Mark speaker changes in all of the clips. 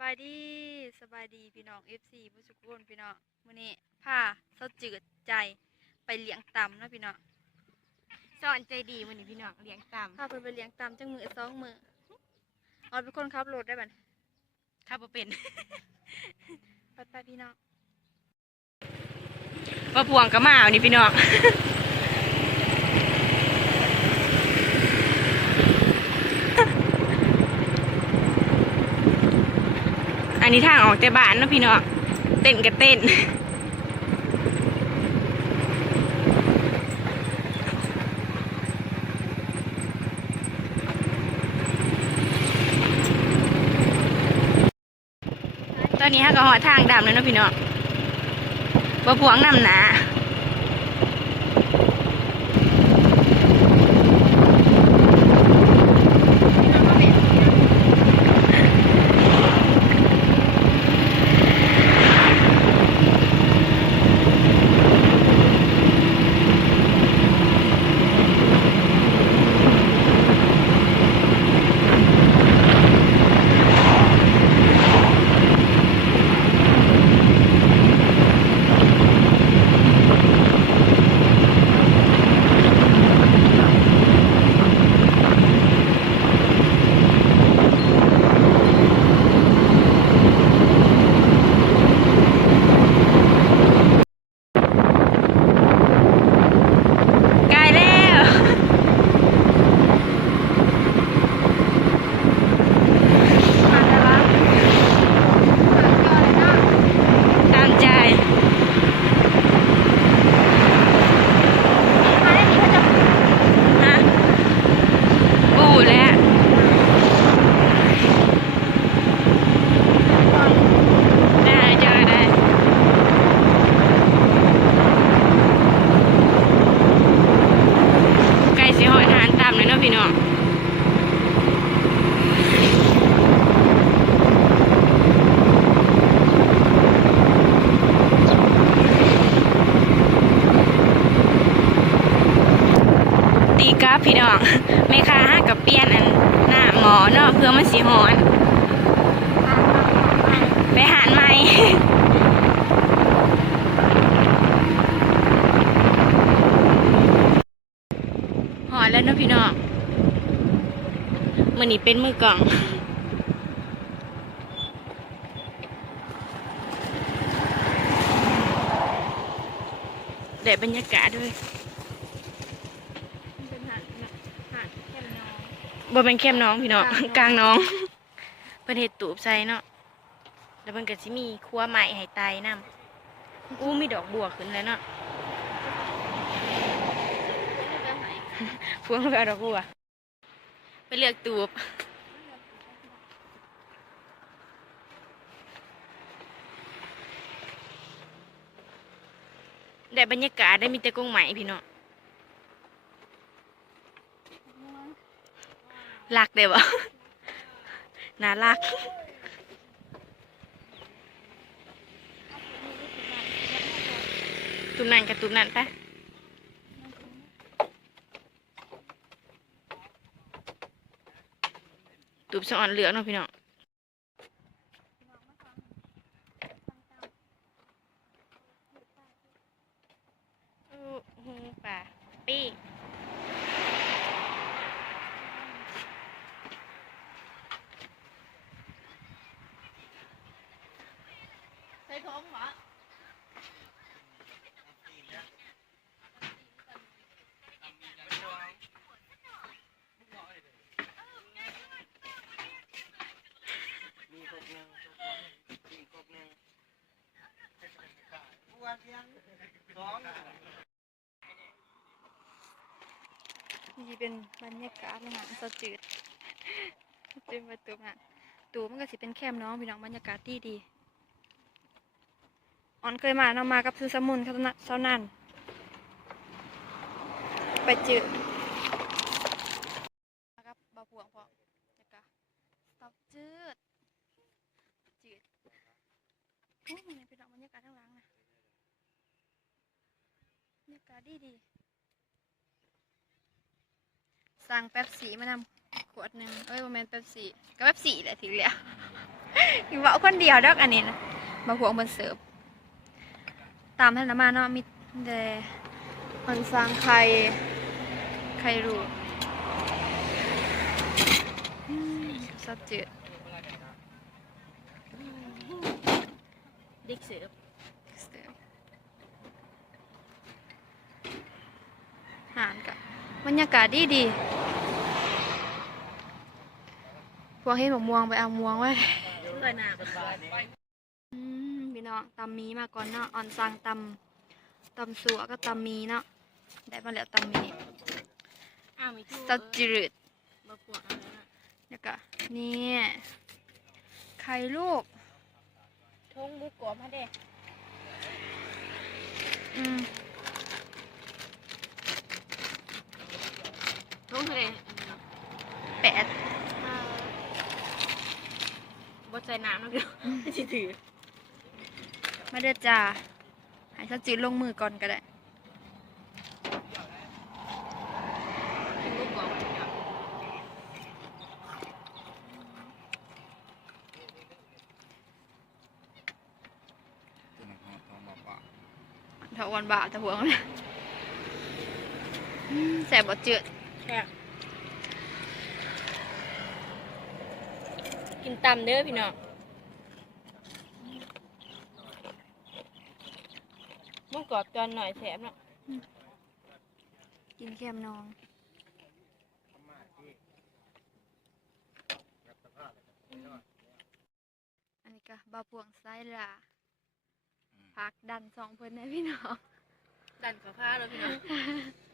Speaker 1: บายดีสบายดีพี่น้อง FC ผู้สุขคนพี่น้องมื้อนี้พาเซาจืดใจไปเลี้ยงตำเนาะพี่น้อง
Speaker 2: สอนใจดีวันนี้พี่น้องเลี้ยงตาม
Speaker 1: พาเพิ่นไปเลี้ยงตำจังมือสองมือออนเป็นคนขับรถได้บัด
Speaker 2: ข้าบ่เป็น
Speaker 1: ไปไปพี่น้อง
Speaker 2: มาพวงก็มาเอานี่พี่น้อง อันนี้ทางออกแต่บ้านเนาะพี่น้องเต้นกับเต้นตอนนี้ฮะก็หอทางดำแล้วเนาะพี่น้องบ่พวงนำหนาใกล้แล้วตามใจ ฮะอูแล้วได้เจอได้ ไก่สิหอยทานตามเลยเนาะพี่น้องตีกราฟพี่น้องแม่ค้าห้ากับเปลี่ยนอันหน้าหมอเนาะเพื่อมัน สีหอนไปหารไหมหอนแล้วเนาะพี่น้องมือนี้เป็นมือกล่องเดี๋ยวบรรยากาศด้วย
Speaker 1: เป็นหาดนะหาดแค่น้อง
Speaker 2: บ่เป็นเข้มน้องพี่น้อง
Speaker 1: ก
Speaker 2: ก
Speaker 1: ลา
Speaker 2: ลางง
Speaker 1: น้
Speaker 2: น้
Speaker 1: อ
Speaker 2: องงเพิ่นเฮ็ดตูบใส่เนาะแล้วเพิ่นก็สิมีครัวใหม่ให้ไตนำอู้มีดอกบัวขึ้นแล้วเนาะพวงไปเอาดอกบัวไปเลือกตูบได้บรรยากาศได้มีแต่กงใหม่พี่น้อง ลักได้บ่น่ารักตุ้มนั่นกับตุ้มนั่นไปตุ้มสะออนเหลืองเนาะพี่น้องอู้หูป่าปี้
Speaker 1: ใส่ท้องหรอ
Speaker 3: มีครบหนึ่งมีครบหนึ่งบัวเพียงสอง
Speaker 1: นี่เป็นบรรยากาศในหางเซาจืดเป็นประตูงานตูมันก็สิเป็นแคมน้องพี่น้องบรรยากาศดีดีออนเคยมาเนาะมากับซื้อสมุนเขาเท่านั้นไปจืดมากับบาพวงพอแล้วก็สอบจืดจืดโอ้ยนี่เป็นดอกบรรยากาศข้างหลังนะบรรยากาศดีดี สั่งแป๊บสีมานำขวดหนึ่งเอ้ยโมเมนแป๊บสีก็แป๊บสีแหละถึงแล้วอยู่เว้าคนเดียวดอกอันนี้นะมาพวงเพิ่นเสิร์ฟตามท่านนะมาเนาะมีแต่มันสร้างไข่ไข่รูอืมซับจืด
Speaker 2: เด็กเสิร์ฟ
Speaker 1: เสิร์ฟหารกับ บรรยากาศดีดีพวกเห็นบอกม่วงไปเอาม่วงไว้
Speaker 2: เลยหน้าเป็น
Speaker 1: อืมพี่น้องตำมีมาก่อนเนาะอ่อนสั่งตำตำสัวก็ตำมีเนาะได้มาแล้วตำมี
Speaker 2: อ้าวมีทู่
Speaker 1: ซับจืด
Speaker 2: มาปวดอะไรนะ
Speaker 1: แล้วก็เนี่ยไข่ลูก
Speaker 2: ทงบุกกรอบมาเด้
Speaker 1: อืม
Speaker 2: ทงเลย
Speaker 1: แปด
Speaker 2: บดใส่น้ำนะพี่น้องสิถือ
Speaker 1: มาเด้อจ้าให้ซับจืดลงมือก่อนก็ได้
Speaker 2: ทงบุกกรอบมาเด้อ
Speaker 3: ตัวนั้นเขาเขาบอกว่า
Speaker 1: ถ้าอ่อนบาปแต่หัวมันอืมแสบบดจืด
Speaker 2: แซ่บ กินตำเด้อพี่น้องมุกกรอบจอนหน่อยแสบเนาะ
Speaker 1: กินเค็มนองอันนี้ก็บาพวงไซลาพักดันสองเพิ่นนะพี่น้อง
Speaker 2: ดันกับผ้าแล้วพี่น้อง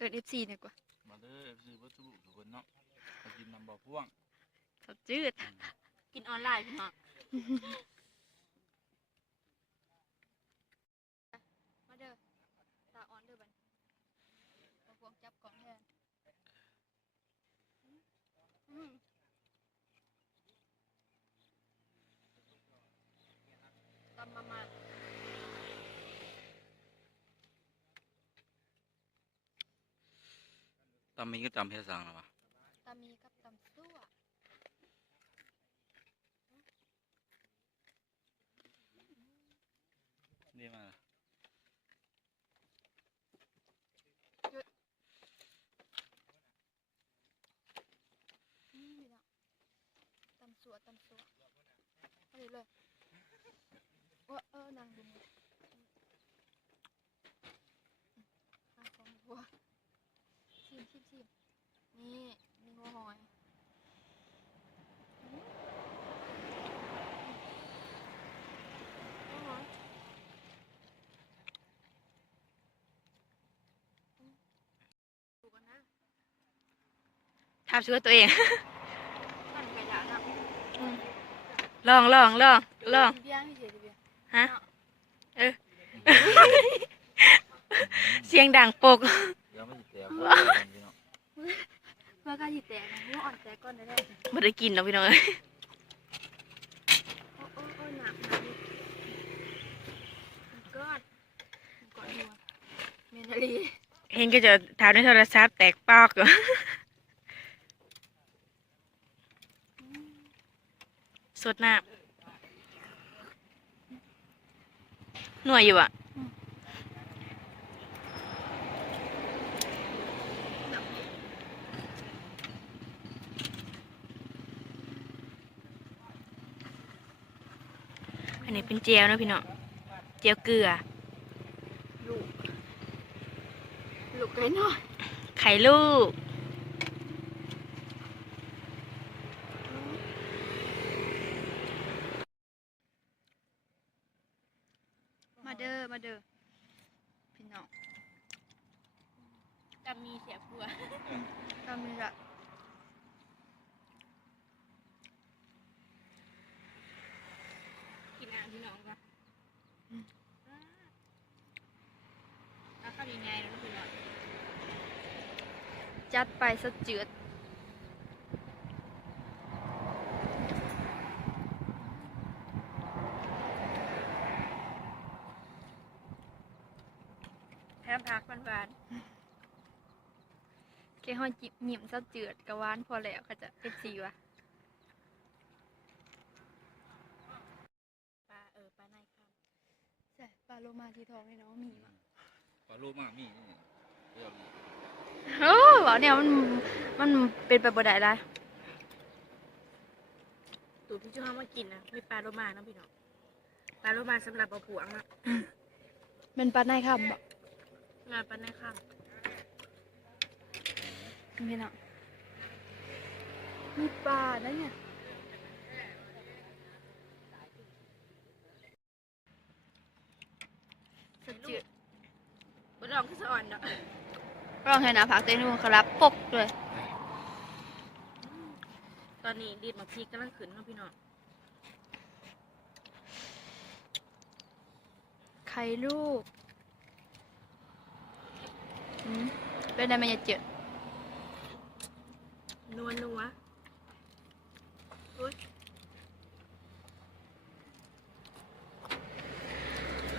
Speaker 1: เอิดเอฟซีดีกว่า
Speaker 3: มาเด้อซื้อวัตถุทุกคนเนาะมากินน้ำบ่อพ่วง
Speaker 1: สดจืด
Speaker 2: กินออนไลน์พี่น้อง
Speaker 1: มาเด้อตาอ่อนเด้อบันบาพวงจับกล่องแทนอืมตำมามา
Speaker 3: ตำมีก็จำเพศสังหรอวะ
Speaker 1: ตำมีกับตำซั่ว
Speaker 3: นี่มา
Speaker 1: อืมนี่เนาะตำซั่วตำซั่วเอาเลยเลยว่าเออนางดูมืออะของบัวชิมชิมชิม นี่มีหัวหอยอืมหัวหอยอืมดูกันนะ
Speaker 2: ทำช่วยตัวเอง
Speaker 1: ปั่นไก่ดาวนะอืม
Speaker 2: ลองลองลองลอง
Speaker 1: เบียร์ให้เฉยๆเบียร์
Speaker 2: ฮะ เออ เสียงดังปก
Speaker 3: เดี๋ยวไม่ติดแตกพี่น้อง
Speaker 1: ว่ากาหยิบแตกนะหัวอ่อนแตกก่อนได้ได้
Speaker 2: ไม่ได้กินหรอกพี่น้องเอ้ย
Speaker 1: โอ้โอ้โอ้หนักหนักก้อนก้อนหัวเมนาลี
Speaker 2: เห็นก็จะถามในโทรศัพท์แตกปอกอยู่ สดน้ำหน่วยอยู่อะ นนี้เป็นเจียวเนอะพี่น้องเจียวเกลือ
Speaker 1: ลูก ลูกไก่น้อย
Speaker 2: ไข่ลูก
Speaker 1: มาเด้อมาเด้อพี่น้อง
Speaker 2: จะมีเสียบัว
Speaker 1: ตามนี้ละ
Speaker 2: กินอ่าง พี่น้องก่อนแล้วข้าวยังไงแล้วพี่น้อง
Speaker 1: จัดไปสดจืด
Speaker 2: มพักหวาน
Speaker 1: แค่ห้อยจิบหยิมซะเจือดกะหวานพอแล้วเขาจะเป็นสีวะ
Speaker 2: ๆปลาเออปลาในค
Speaker 1: ใช่ปลาโลมา ทองให้น้องมีมา
Speaker 3: ปลาลูกมากมีนี่เรื่องนี้
Speaker 1: โอ้บอกเนี่ยมันมันเป็นไปบ่ได้ละำ
Speaker 2: ตูที่ชื่อห้ามากินนะมีปลาโลมานะพี่น้องปลาโลมาสำหรับเอาผัวงนะ
Speaker 1: เป็นปลาในคำบอก
Speaker 2: งานปลาในข้าม
Speaker 1: พี่น้องมีปลาได้เนี่ย สดจืด
Speaker 2: บดองคือสะอ่อนเนาะ
Speaker 1: ลองให้หนาผักเต้นดูครับปกเลย
Speaker 2: ตอนนี้ดีดหมักพริกกำลังขึ้นเนาะพี่น้อง
Speaker 1: ไข่ลูกอืมเป็นไงมันจะเจืด
Speaker 2: นัวนัวอุ้ย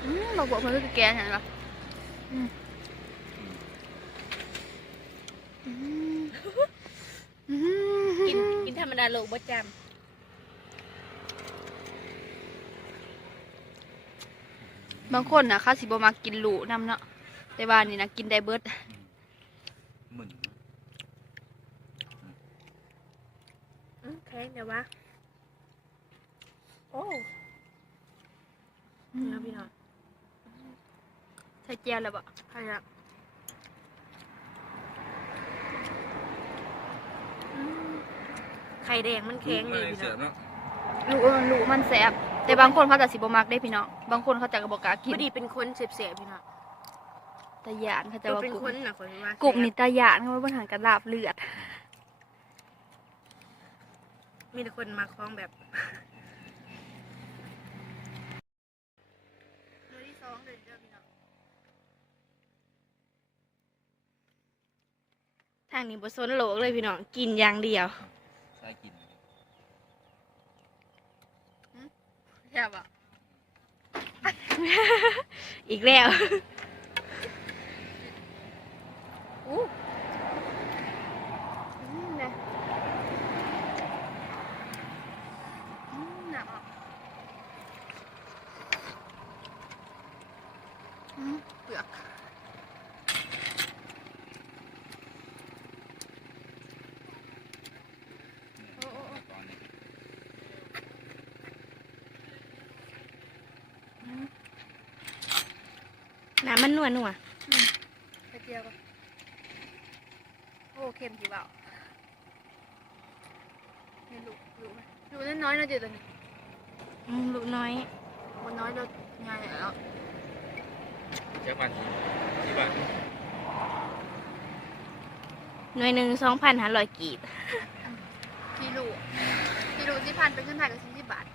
Speaker 1: อืมบอกบอกเพื่อนคือแกงเห็นปะอืมอืมอืม
Speaker 2: กินกินธรรมดาโลกบ่จ
Speaker 1: บางคนนะเขาสิบมากินหลูนำเนาะแต่ว่านี่นะกินได้เบิด
Speaker 3: หมึนำ
Speaker 2: อืมแข็งเดี๋ยววะโอ้นะพี่น้อง
Speaker 1: ใส่เจียวแล้วบ่
Speaker 2: ใครอะอืมไข่แดงมันแข็ง
Speaker 3: เล
Speaker 2: ดี
Speaker 3: ย
Speaker 2: พี่
Speaker 3: เสื
Speaker 2: น้
Speaker 3: อ
Speaker 2: อง
Speaker 3: เนาะ
Speaker 1: หลูเออหลูมันแสบแต่บางคนเขาจะสิบมักได้พี่น้องบางคนเขาจะกระบอกกล้ากิ
Speaker 2: พ
Speaker 1: น
Speaker 2: อดีเป็นคนเสียบๆพี่น้อง
Speaker 1: ตาหยานเขาจะ
Speaker 2: ตัว
Speaker 1: ว่า
Speaker 2: เป็น
Speaker 1: กุ้
Speaker 2: คน
Speaker 1: ง
Speaker 2: น่ะคนว่า
Speaker 1: กุ้งนี่ตาหยานเขาว่าบนหางกระลาบเลือด
Speaker 2: มีแต่คนมาคล้องแบบ
Speaker 1: ที่สองเดินเดินพี่น้อง
Speaker 2: ทางนี้บ่สนโลกเลยพี่น้องกินอย่างเดียว
Speaker 3: ใช่กิน
Speaker 1: แซ่บอะ
Speaker 2: อีกแล้ว
Speaker 1: อู้อืมเนี่ยอืมหนักอะอืมเปลือก โอ้โอ้โอ้
Speaker 3: ตอนนี้
Speaker 1: อืม
Speaker 2: น้ำมันนัวนัว
Speaker 1: กระเจียวก่อนโอ้เค็มจีเบาเนี่ยลูกลูกไหมลูกน้อยๆนะเจ๊ตัวนี้
Speaker 2: อืมลูกน้อย
Speaker 1: บนน้อยเราใหญ่แล้ว
Speaker 3: เจ้าบ้านที่ที่บ้าน
Speaker 2: หน่วยหนึ่งสองพันห้าร้อยกีบ
Speaker 1: กิโลกิโลที่พันเป็นเงินไทยก็สี่สิบบาท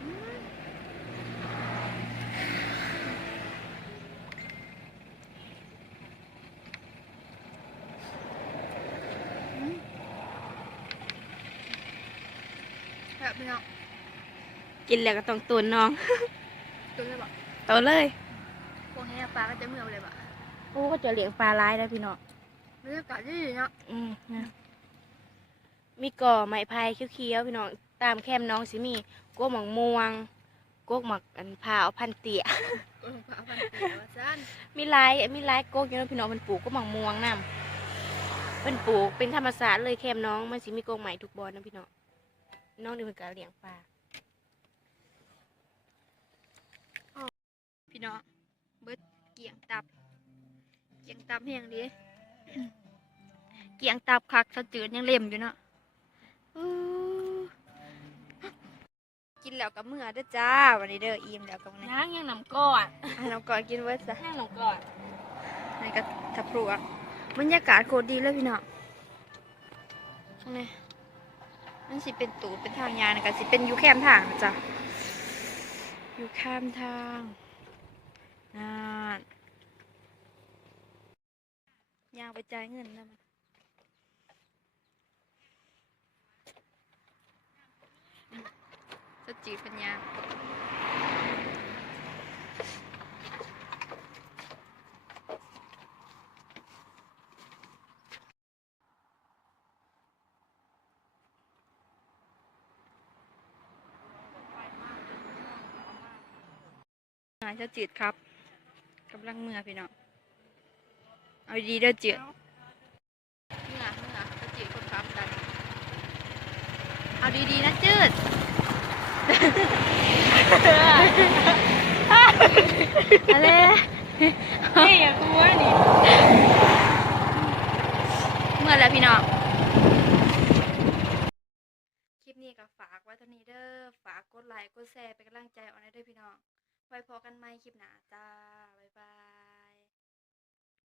Speaker 1: อืมอืมแบบนี้เนาะ
Speaker 2: กินแล้วก็ต้องตุนน้อง
Speaker 1: ตัวนี้บอก
Speaker 2: โตเลย
Speaker 1: พวกนี้ปลาก็จะเมื่อเลยบะ
Speaker 2: โอ้ก็จะเลี้ยงปลาร้ายแล้วพี่น้อง
Speaker 1: บรรยากาศดีเนาะ
Speaker 2: อืมนะมีก่อไม้พายเขียวๆพี่น้องตามแคมน้องสิมีกกหมักม่วงกกหมักอันพร้าวพันเตี้ย
Speaker 1: เออปลาพันเปียว่าสั้น
Speaker 2: มีหลายมีหลายกกอยู่เนาะพี่น้องมันปลูกกกหมักม่วงนํเป็นปลูกเป็นธรรมศาสตร์เลยแคมน้องมันสิมีกกใหม่ทุกบอนนะพี่น้องน้องนี่เป็นการเลี้ยงปลา
Speaker 1: พี่น้องเบิดเกี่ยงตับ เกี่ยงตับแห้งดีเกี่ยงตับคักสะจืดยังเล่มอยู่เนาะอู้กินแล้วกับเมื่อเด้อจ้า วันนี้เด้ออิ่มแล้วกับวันนี้
Speaker 2: ย่างยังน้ำก้อน
Speaker 1: ให้น้องก่อนกินเวิร์ดซะ
Speaker 2: ย่างน้ำก้อน
Speaker 1: ในกระทับพลูอะบรรยากาศโคตรดีเลยพี่น้องนี่มันสิเป็นตูดเป็นทางยานกันสิเป็นอยู่แคมทางนะจ๊ะอยู่แคมทาง งานยาวไปจ่ายเงินนะมันสจีเป็นยางนายชจิตครับ กำลังเมื่อพี่น้องเอาดีเด้อจืดเมื่อเมื่อจะจีคนครับกันเอาดีๆนะจืดอะไร
Speaker 2: นี่อย่ากลัวนี่
Speaker 1: เมื่อแล้วพี่น้องคลิปนี้ก็ฝากไว้เท่านี้เด้อฝากกดไลค์กดแชร์เป็นกำลังใจเอาให้ด้อพี่น้องไว้พอกันใหม่คลิปหน้าจ้า